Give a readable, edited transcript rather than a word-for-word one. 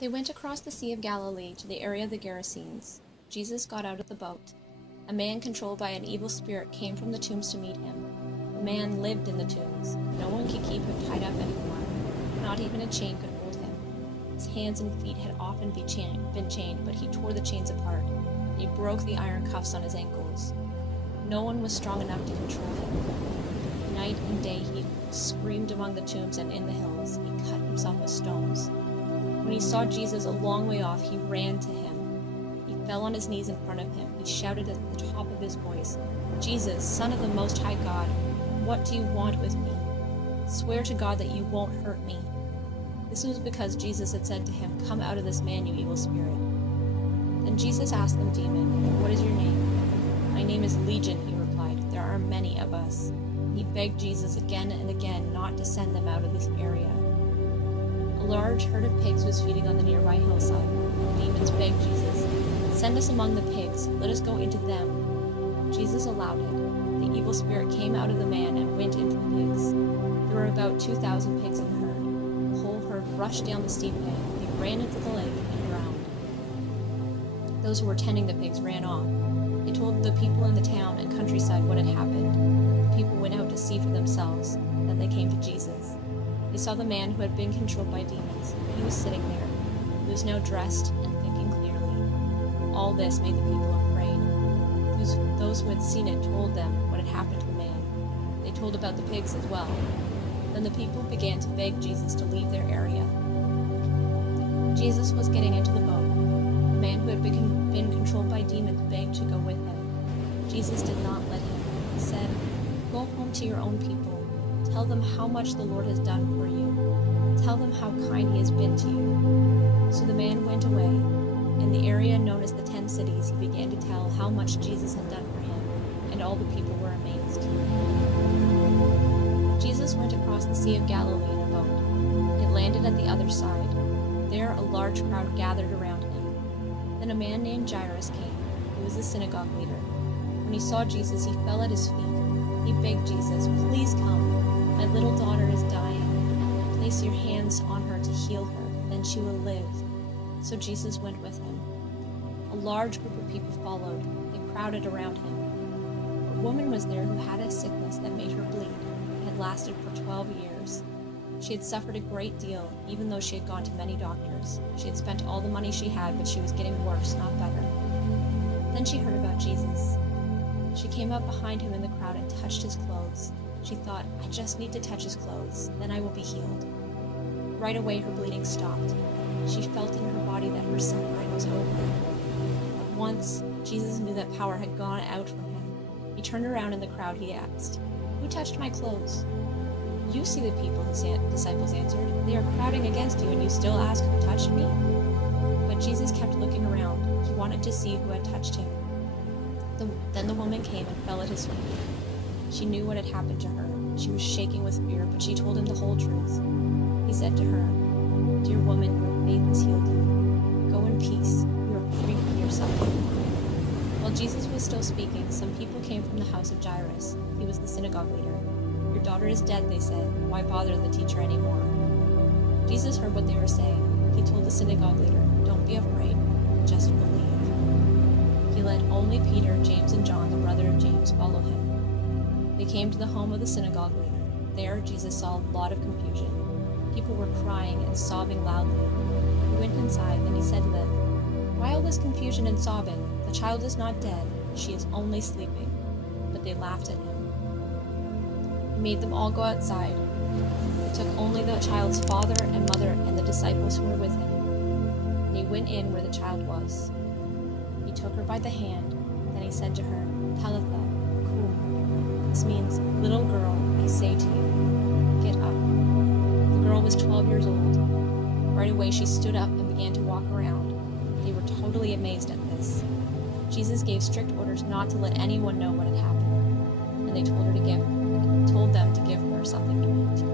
They went across the Sea of Galilee to the area of the Gerasenes. Jesus got out of the boat. A man controlled by an evil spirit came from the tombs to meet him. The man lived in the tombs. No one could keep him tied up anymore. Not even a chain could hold him. His hands and feet had often been chained, but he tore the chains apart. He broke the iron cuffs on his ankles. No one was strong enough to control him. Night and day he screamed among the tombs and in the hills. He cut himself with stones. When he saw Jesus a long way off, he ran to him. He fell on his knees in front of him. He shouted at the top of his voice, "Jesus, Son of the Most High God, what do you want with me? Swear to God that you won't hurt me." This was because Jesus had said to him, "Come out of this man, you evil spirit." Then Jesus asked the demon, "What is your name?" "My name is Legion," he replied. "There are many of us." He begged Jesus again and again not to send them out of this area. A large herd of pigs was feeding on the nearby hillside. The demons begged Jesus, "Send us among the pigs. Let us go into them." Jesus allowed it. The evil spirit came out of the man and went into the pigs. There were about 2,000 pigs in the herd. The whole herd rushed down the steep bank. They ran into the lake and drowned. Those who were tending the pigs ran off. They told the people in the town and countryside what had happened. The people went out to see for themselves. Then they came to Jesus. They saw the man who had been controlled by demons. He was sitting there. He was now dressed and thinking clearly. All this made the people afraid. Those who had seen it told them what had happened to the man. They told about the pigs as well. Then the people began to beg Jesus to leave their area. Jesus was getting into the boat. The man who had been controlled by demons begged to go with him. Jesus did not let him. He said, "Go home to your own people. Tell them how much the Lord has done for you. Tell them how kind he has been to you." So the man went away. In the area known as the 10 Cities, he began to tell how much Jesus had done for him, and all the people were amazed. Jesus went across the Sea of Galilee in a boat. It landed at the other side. There a large crowd gathered around him. Then a man named Jairus came. He was the synagogue leader. When he saw Jesus, he fell at his feet. He begged Jesus, "Please come. My little daughter is dying. Place your hands on her to heal her, then she will live." So Jesus went with him. A large group of people followed. They crowded around him. A woman was there who had a sickness that made her bleed. It had lasted for 12 years. She had suffered a great deal, even though she had gone to many doctors. She had spent all the money she had, but she was getting worse, not better. Then she heard about Jesus. She came up behind him in the crowd and touched his clothes. She thought, "I just need to touch his clothes, then I will be healed." Right away her bleeding stopped. She felt in her body that her suffering was over. At once, Jesus knew that power had gone out from him. He turned around in the crowd. He asked, "Who touched my clothes?" "You see the people," his disciples answered. "They are crowding against you, and you still ask who touched me?" But Jesus kept looking around. He wanted to see who had touched him. Then the woman came and fell at his feet. She knew what had happened to her. She was shaking with fear, but she told him the whole truth. He said to her, "Dear woman, your faith has healed you. Go in peace. You are free from your suffering." While Jesus was still speaking, some people came from the house of Jairus. He was the synagogue leader. "Your daughter is dead," they said. "Why bother the teacher anymore?" Jesus heard what they were saying. He told the synagogue leader, "Don't be afraid, just believe." He let only Peter, James, and John, the brother of James, follow him. They came to the home of the synagogue leader. There, Jesus saw a lot of confusion. People were crying and sobbing loudly. He went inside, then he said to them, "Why all this confusion and sobbing? The child is not dead. She is only sleeping." But they laughed at him. He made them all go outside. He took only the child's father and mother and the disciples who were with him. And he went in where the child was. He took her by the hand. Then he said to her, "Talitha, cum." This means, "Little girl, I say to you, get up." The girl was 12 years old. Right away she stood up and began to walk around. They were totally amazed at this. Jesus gave strict orders not to let anyone know what had happened, and they told them to give her something to eat.